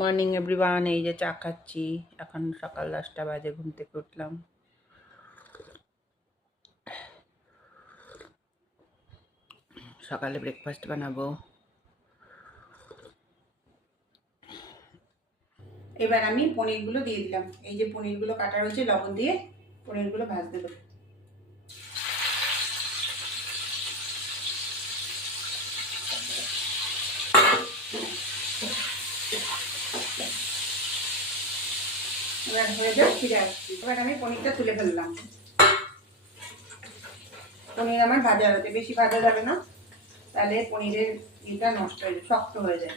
Morning everyone. এই যে চা খাচ্ছি, এখন সকাল 10টা বাজে, ঘুম থেকে উঠলাম। সকালে ব্রেকফাস্ট বানাবো। এবার আমি পনিরগুলো দিয়ে দিলাম। এই যে পনিরগুলো কাটা রয়েছে, লবণ দিয়ে পনিরগুলো ভাজতে দেবো। এবার হয়ে যাক, ফিরে আসছি। এবার আমি পনিরটা তুলে ফেললাম। পনির আমার ভাজা হয়েছে, বেশি ভাজা যাবে না, তাহলে পনিরের ইটা নষ্ট হয়ে যায়, শক্ত হয়ে যায়।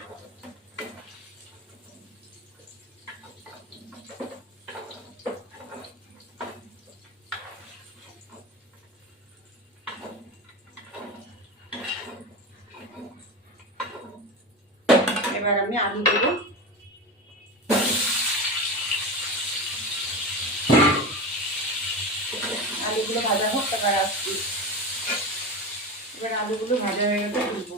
এবার আমি আলু দেবো। আলুগুলো ভাজা হোক, তারপর আসছি। এবার আলুগুলো ভাজা হয়ে গেছে, তুলবো।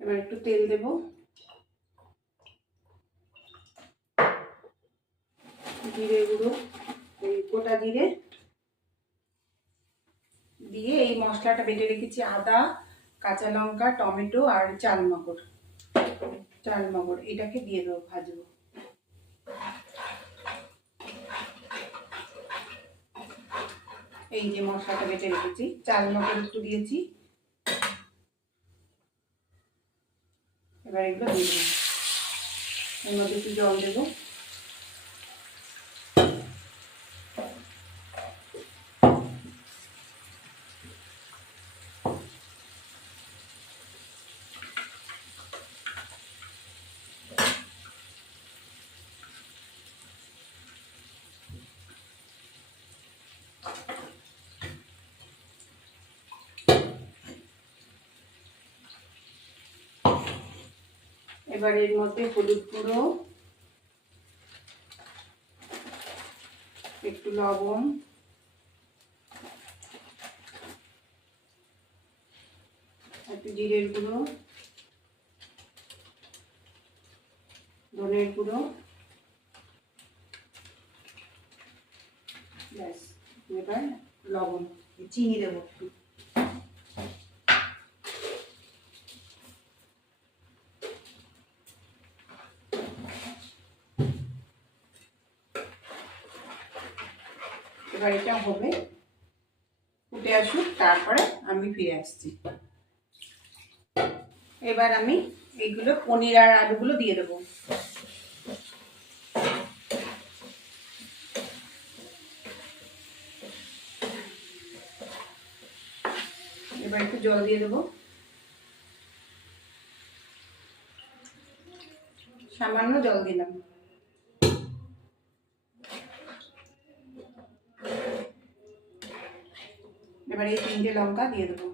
এবার একটু তেল দেবো, জিরে গুঁড়ো, এই গোটা জিরে দিয়ে এই মশলাটা বেটে রেখেছি, আদা, কাঁচা লঙ্কা, টমেটো আর চালমগর এটাকে দিয়ে দেবো, ভাজবো। এই যে মশলাটা বেটে রেখেছি, চালমগর একটু দিয়েছি। এবার এগুলো দিয়ে দেবো। এর মধ্যে একটু জল দেবো। এবার এর মধ্যে হলুদ গুঁড়ো, একটু লবণ, একটু জিরের গুঁড়ো, ধনের গুঁড়ো, ব্যাস। এবার লবণ, চিনি দেবো একটু। এবার এটা হবে, ফুটে আসুক, তারপরে আমি ফিরে আসছি। এবার আমি এইগুলো পনির আর আলুগুলো দিয়ে দেবো। এবার একটু জল দিয়ে দেবো, সামান্য জল দিলাম। এবার এই 3টে লঙ্কা দিয়ে দেবো।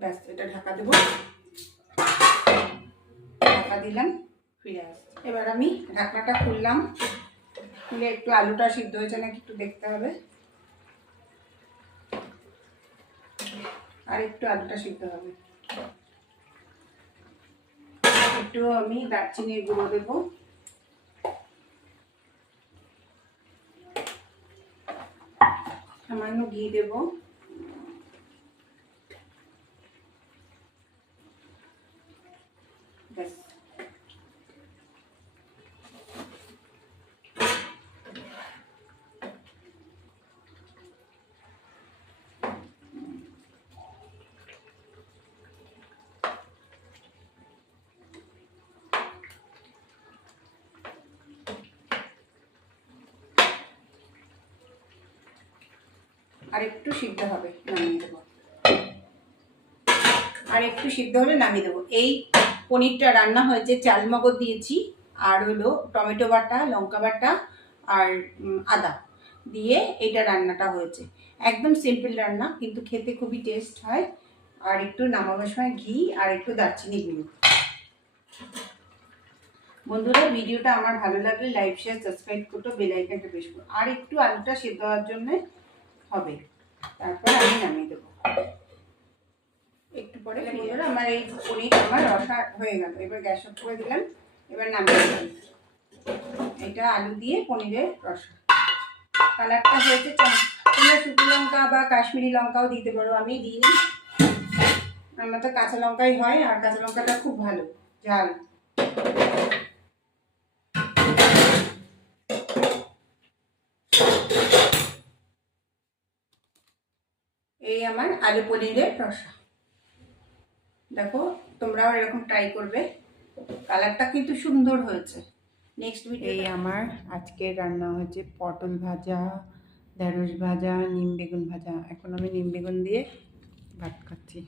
ব্যাস, এটা ঢাকা দেবো। ঢাকা দিলাম, ফিরে আসছি। এবার আমি ঢাকনাটা খুললাম, খুলে একটু আলুটা সিদ্ধ হয়েছে নাকি একটু দেখতে হবে। আর একটু আলুটা সিদ্ধ হবে। একটু আমি দারচিনির গুঁড়ো দেবো, সামান্য ঘি দেবো, ব্যাস। আর একটু সিদ্ধ হবে, নামিয়ে দেবো। আর একটু সিদ্ধ হলে নামিয়ে দেবো। এই পনিরটা রান্না হয়েছে, চালমগজ দিয়েছি, আর হলো টমেটো বাটা, লঙ্কা বাটা আর আদা দিয়ে এটা রান্নাটা হয়েছে। একদম সিম্পল রান্না, কিন্তু খেতে খুবই টেস্ট হয়। আর একটু নামানোর সময় ঘি আর একটু দারচিনি গুঁড়ো। বন্ধুরা, ভিডিওটা আমার ভালো লাগলে লাইক শেয়ার সাবস্ক্রাইব করতে, বেল আইকনটা প্রেস করো। আর একটু আলুটা সেদ্ধ হওয়ার জন্য হবে, তারপর আমি নামিয়ে দেবো একটু পরে। বন্ধুরা, আমার এই পনির আমার রসা হয়ে গেল। এবার গ্যাস অফ করে দিলাম, এবার নামিয়ে দিলাম। এটা আলু দিয়ে পনিরের রসা। কালারটা হয়েছে, তোমরা শুকনো লঙ্কা বা কাশ্মীরি লঙ্কাও দিতে পারো, আমি দিইনি। আমার তো কাঁচা লঙ্কাই হয়, আর কাঁচা লঙ্কাটা খুব ভালো ঝাল। এই আমার আলু পনিরের রসা। দেখো, তোমরাও এরকম ট্রাই করবে। কালারটা কিন্তু সুন্দর হয়েছে। Next video. এই আমার আজকে রান্না হয়েছে পটল ভাজা, ঢেঁড়স ভাজা, নিম বেগুন ভাজা। এখন আমি নিম বেগুন দিয়ে ভাত খাচ্ছি।